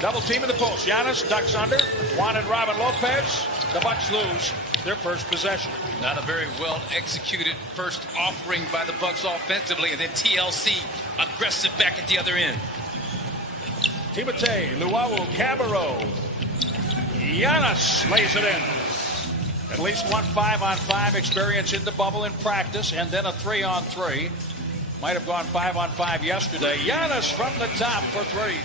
Double team in the post. Giannis ducks under. Juan and Robin Lopez. The Bucks lose their first possession. Not a very well executed first offering by the Bucks offensively, and then TLC aggressive back at the other end. Timothé Luwawu-Cabarrot. Giannis lays it in. At least one 5-on-5 experience in the bubble in practice, and then a 3-on-3. Might have gone 5-on-5 yesterday. Giannis from the top for three.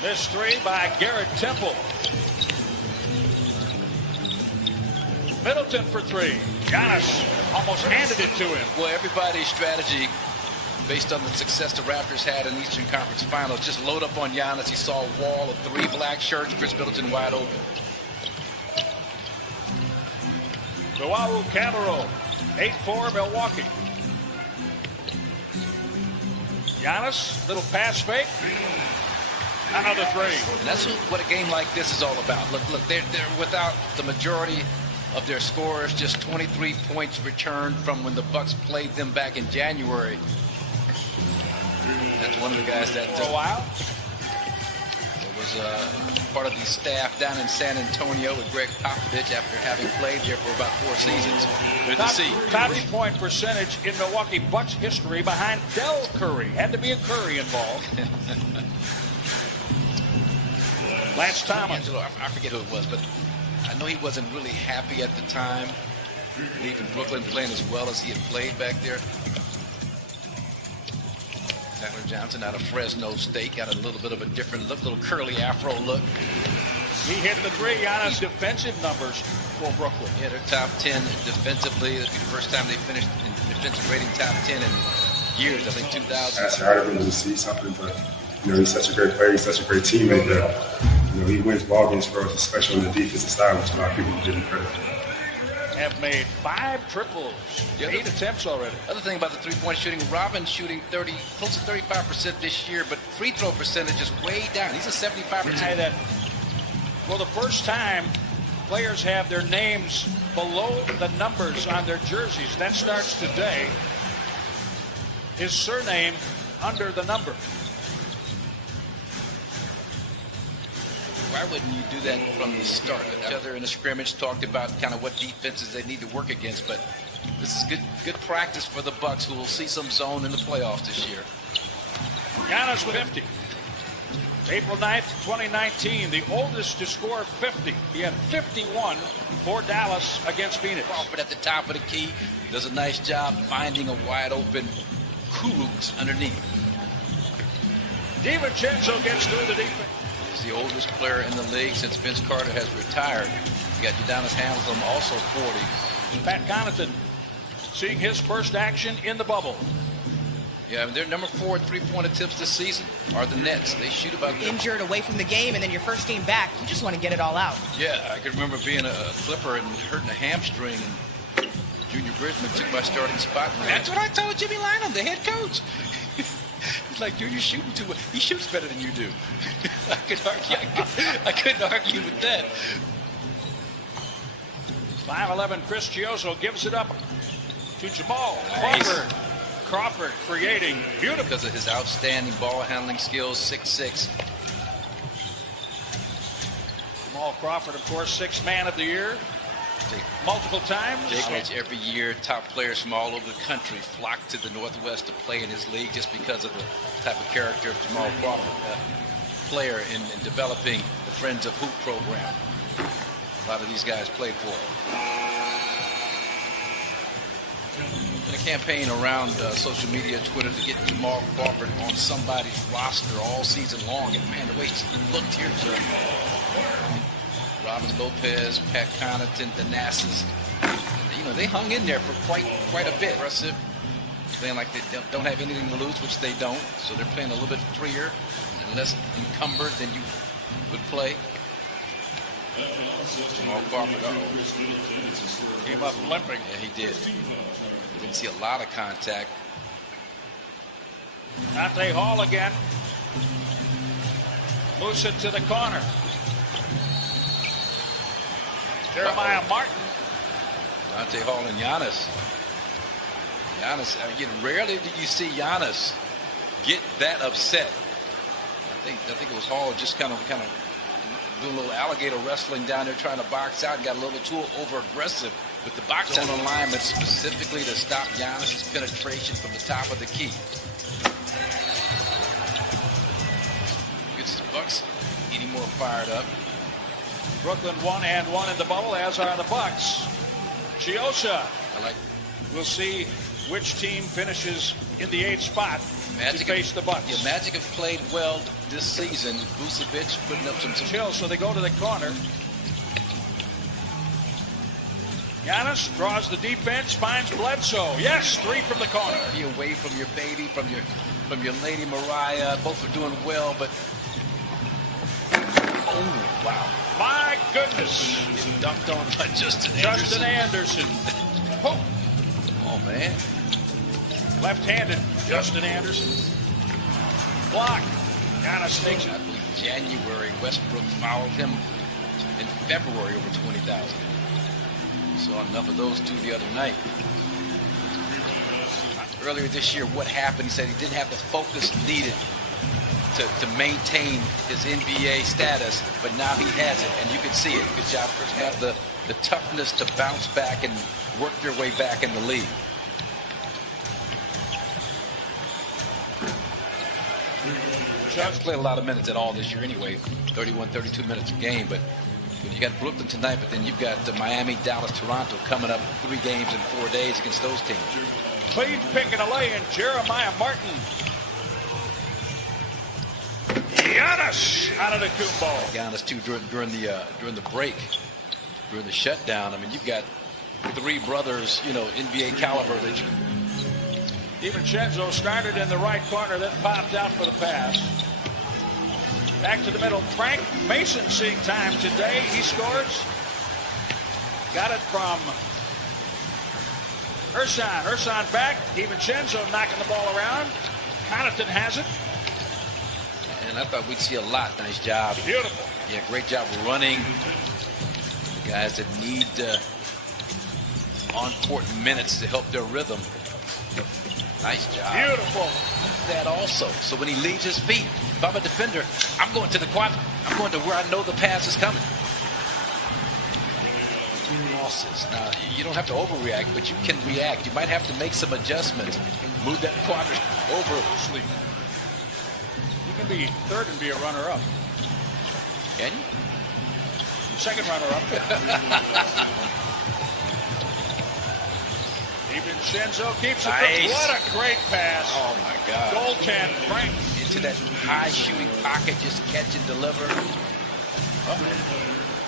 This three by Garrett Temple. Middleton for three. Giannis almost handed it to him. Well, everybody's strategy based on the success the Raptors had in the Eastern Conference Finals, just load up on Giannis. He saw a wall of three black shirts. Chris Middleton wide open. Luwawu-Cabarrot, 8-4 Milwaukee. Giannis, little pass fake. Another three. And that's what a game like this is all about. Look, they're without the majority of their scorers, just 23 points returned from when the Bucks played them back in January. That's one of the guys that for a while was part of the staff down in San Antonio with Greg Popovich after having played there for about 4 seasons. Good to see. Top 3-point percentage in Milwaukee Bucks history behind Del Curry. Had to be a Curry involved. Lance Thomas. I forget who it was, but I know he wasn't really happy at the time, leaving Brooklyn playing as well as he had played back there. Tyler Johnson out of Fresno State got a little bit of a different look, little curly afro look. He hit the three. Giannis defensive numbers for Brooklyn. Yeah, they're top 10 defensively. That'll be the first time they finished in defensive rating top 10 in years. I think 2000. It's hard for him to see something, but he's such a great player. He's such a great teammate that he wins ball games for us, especially on the defensive side, which a lot of people give him credit for. Have made 5 triples, 8 attempts already. Other thing about the three-point shooting, Robin shooting close to 35% this year, but free throw percentage is way down. He's a 75%. That for the first time, players have their names below the numbers on their jerseys. That starts today. His surname under the number. Why wouldn't you do that from the start? Each other in a scrimmage talked about kind of what defenses they need to work against, but this is good practice for the Bucks, who will see some zone in the playoffs this year. Giannis with 50. April 9th, 2019, the oldest to score 50. He had 51 for Dallas against Phoenix. Crawford at the top of the key does a nice job finding a wide open Kuz underneath. DiVincenzo gets through the defense. He's the oldest player in the league since Vince Carter has retired. You got Udonis Haslem, also 40. Pat Connaughton seeing his first action in the bubble. Yeah, their number 4 3-point attempts this season are the Nets. They shoot about... Injured away from the game, and then your first game back, you just want to get it all out. Yeah, I can remember being a Clipper and hurting a hamstring, and Junior Bridgman took my starting spot. That's what I told Jimmy Lynam, the head coach. It's like, Junior shooting too well. He shoots better than you do. I couldn't argue with that. 5'11" Chris Chioso gives it up to Jamal Nice. Crawford creating beautiful. Because of his outstanding ball handling skills, 6'6". Jamal Crawford, of course, 6th man of the year. Multiple times. Every year, top players from all over the country flock to the Northwest to play in his league just because of the type of character of Jamal Crawford, a player in developing the Friends of Hoop program. A lot of these guys played for him. Been a campaign around social media, Twitter, to get Jamal Crawford on somebody's roster all season long. And man, the way he looked here to Robin Lopez, Pat Connaughton, the Nasses, they hung in there for quite a bit. Impressive. Playing like they don't have anything to lose, which they don't. So they're playing a little bit freer and less encumbered than you would play. Jamal Crawford came up limping. Yeah, he did. Didn't see a lot of contact. Dante Hall again. Moves it to the corner. Jeremiah Martin. Dante Hall and Giannis. Rarely do you see Giannis get that upset. I think it was Hall just kind of doing a little alligator wrestling down there, trying to box out, and got a little too over-aggressive with the box zone alignment specifically to stop Giannis's penetration from the top of the key. Gets the Bucks getting more fired up. Brooklyn 1-1 in the bubble, as are the Bucks. Chiosa. We'll see which team finishes in the 8th spot to face the Bucks. Yeah, Magic have played well this season. Vucevic putting up some chill, so they go to the corner. Giannis draws the defense, finds Bledsoe. Yes, 3 from the corner. Be away from your baby, from your lady Mariah. Both are doing well, but oh wow! My goodness! Getting dunked on by Justin Anderson. Oh man! Left-handed Justin Anderson. Block. Giannis takes it. January, Westbrook fouled him in February over 20,000. Saw enough of those two the other night. Earlier this year, what happened? He said he didn't have the focus needed to maintain his NBA status, but now he has it, and you can see it. Good job, Chris. Have the toughness to bounce back and work your way back in the league. Chubb's played a lot of minutes at all this year anyway, 31, 32 minutes a game, but you got Brooklyn tonight, but then you've got Miami, Dallas, Toronto coming up 3 games in 4 days against those teams. Clean pick and away, and Jeremiah Martin. Giannis out of the Kumbo. Giannis too during the break, during the shutdown. I mean, you've got 3 brothers, NBA caliber that you. DiVincenzo started in the right corner, then popped out for the pass. Back to the middle. Frank Mason seeing time today. He scores. Got it from Ersan. Ersan back. DiVincenzo knocking the ball around. Connaughton has it. And I thought we'd see a lot. Nice job. Beautiful. Yeah, great job running. The guys that need on-court minutes to help their rhythm. Nice job. Beautiful. That also. So when he leaves his feet, if I'm a defender, I'm going to the quadrant. I'm going to where I know the pass is coming. Losses. Now, you don't have to overreact, but you can react. You might have to make some adjustments. Move that quadrant over. Sleep. You can be third and be a runner-up. Can you? Second runner-up. DiVincenzo keeps it. Nice. What a great pass. Oh, my God. Goaltend, Frank. Into that high shooting pocket, just catch and deliver.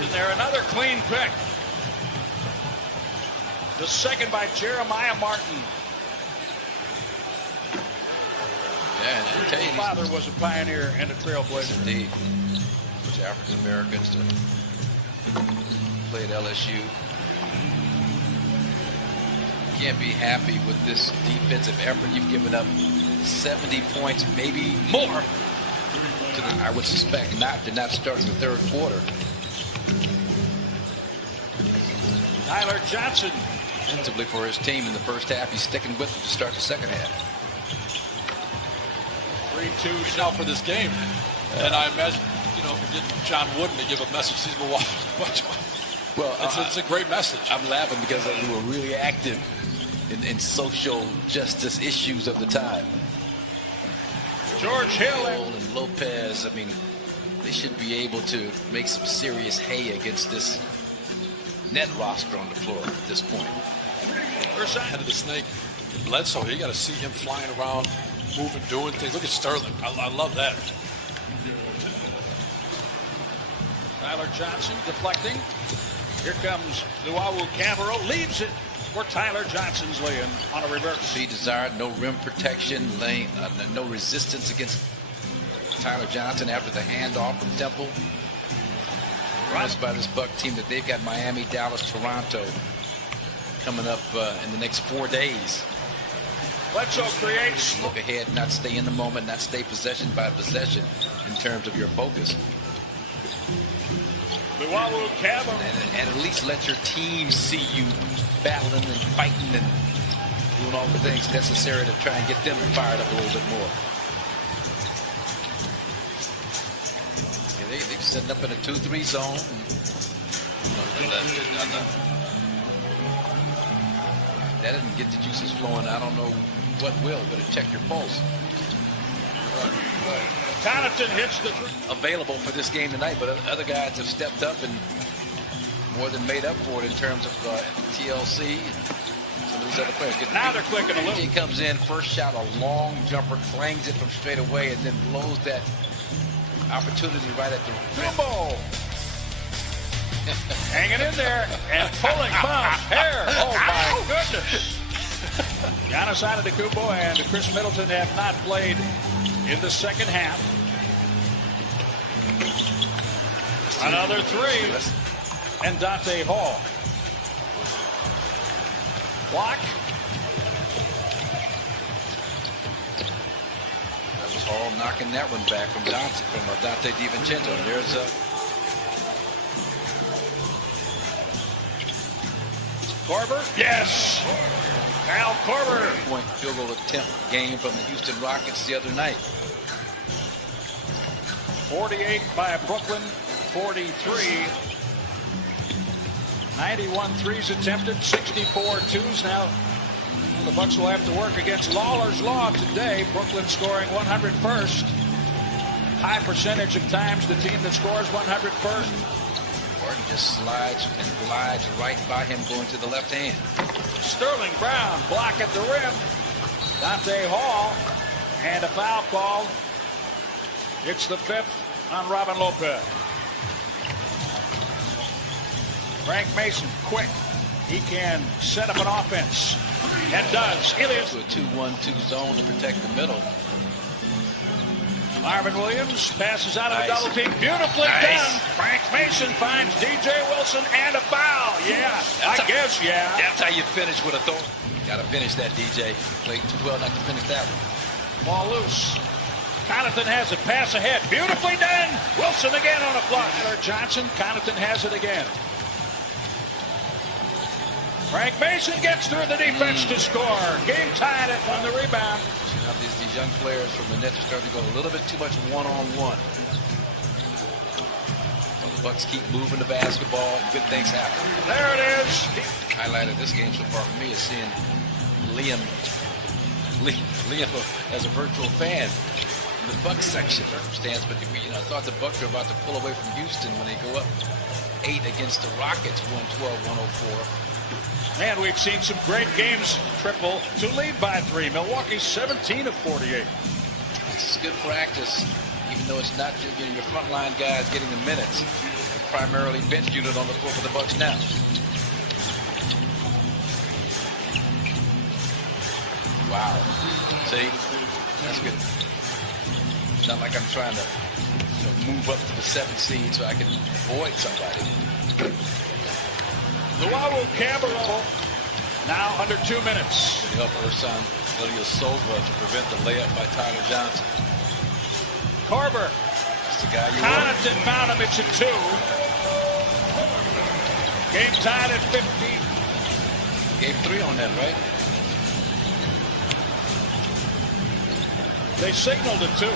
Is there another clean pick? The second by Jeremiah Martin. Yeah, and I tell you, his father was a pioneer and a trailblazer. Indeed. Which African Americans to play at LSU. Can't be happy with this defensive effort. You've given up 70 points, maybe more. I would suspect did not start in the 3rd quarter. Tyler Johnson. Defensively for his team in the first half. He's sticking with it to start the second half. 3-2 now for this game. And I imagine, John Wooden to give a message. Well, it's a great message. I'm laughing because we were really active in social justice issues of the time. George Hill and Lopez, I mean, they should be able to make some serious hay against this net roster on the floor at this point. First head of the snake, Bledsoe, you got to see him flying around, moving, doing things. Look at Sterling. I love that. Tyler Johnson deflecting. Here comes Luau Cabarro. Leaves it for Tyler Johnson's lay-in on a reverse. Be desired, no rim protection, no resistance against Tyler Johnson after the handoff from Temple. Surprised by this Buck team that they've got Miami, Dallas, Toronto coming up in the next 4 days. Bledsoe creates. Look ahead, not stay in the moment, not stay possession by possession in terms of your focus. Luau Cabarro. And at least let your team see you battling and fighting and doing all the things necessary to try and get them fired up a little bit more. They're setting up in a 2-3 zone. That didn't get the juices flowing. I don't know what will, but it check your pulse. Connaughton hits the available for this game tonight, but other guys have stepped up and more than made up for it in terms of TLC. Some of these other players. Now they're clicking a little. He comes in, first shot, a long jumper, clangs it from straight away, and then blows that opportunity right at the Kumbo. Hanging in there and pulling Bob's hair. Oh, my goodness. Giannis Antetokounmpo and Chris Middleton have not played in the second half. Another three. And Dante Hall. Block. That was Hall knocking that one back from Dante DiVincenzo. There's Korver. Yes. Al Korver. Point field goal attempt game from the Houston Rockets the other night. 48 by Brooklyn. 43. 91 threes attempted. 64 twos. Now the Bucks will have to work against Lawler's Law today. Brooklyn scoring 101st. High percentage of times the team that scores 101st. Gordon just slides and glides right by him going to the left hand. Sterling Brown block at the rim. Dante Hall and a foul called. It's the 5th on Robin Lopez. Frank Mason quick. He can set up an offense and does. Ilias to a 2-1-2 zone to protect the middle. Marvin Williams passes out of a double team. Beautifully done. Frank Mason finds DJ Wilson and a foul. Yeah, I guess. That's how you finish with authority. Got to finish that, DJ. Played too well not to finish that one. Ball loose. Connaughton has it. Pass ahead. Beautifully done. Wilson again on a flush. Johnson. Connaughton has it again. Frank Mason gets through the defense to score. Game tied on the rebound. You know, these young players from the Nets are starting to go a little bit too much one-on-one. The Bucks keep moving the basketball, and good things happen. There it is. Highlight of this game so far for me is seeing Liam as a virtual fan in the Bucks section circumstance. But I thought the Bucks were about to pull away from Houston when they go up 8 against the Rockets, 112-104. Man, we've seen some great games. Triple to lead by 3. Milwaukee 17 of 48. This is good practice, even though it's not your frontline guys getting the minutes. The primarily bench unit on the floor for the Bucks now. Wow. See, that's good. It's not like I'm trying to move up to the 7th seed so I can avoid somebody. Luau Cabarro now under 2 minutes. Good help Ersan Ilyasova to prevent the layup by Tyler Johnson. Korver. That's the guy you want. Connaughton found him. It's a 2. Game tied at 50. Game 3 on that, right? They signaled it 2.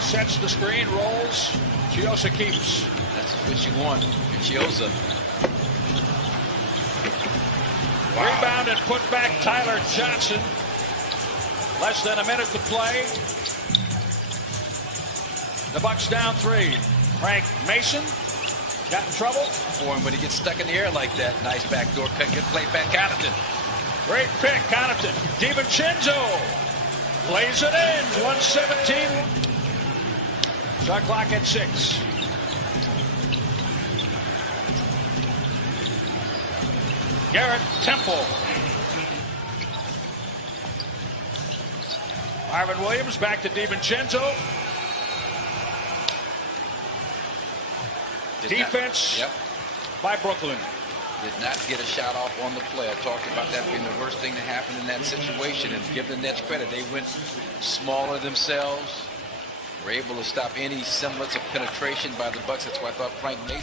Sets the screen, rolls. Chiosa keeps. That's what you want. Chiosa. Wow. Rebound and put back Tyler Johnson. Less than a minute to play. The Bucks down 3. Frank Mason got in trouble. For him when he gets stuck in the air like that. Nice backdoor cut. Good play back. Connaughton. Great pick, Connaughton. DiVincenzo plays it in. 117. Shot clock at 6. Garrett Temple. Marvin Williams back to DiVincenzo. Defense by Brooklyn. Did not get a shot off on the play. I talked about that being the worst thing to happen in that situation. And give the Nets credit. They went smaller themselves. Were able to stop any semblance of penetration by the Bucks. That's why I thought Frank Mason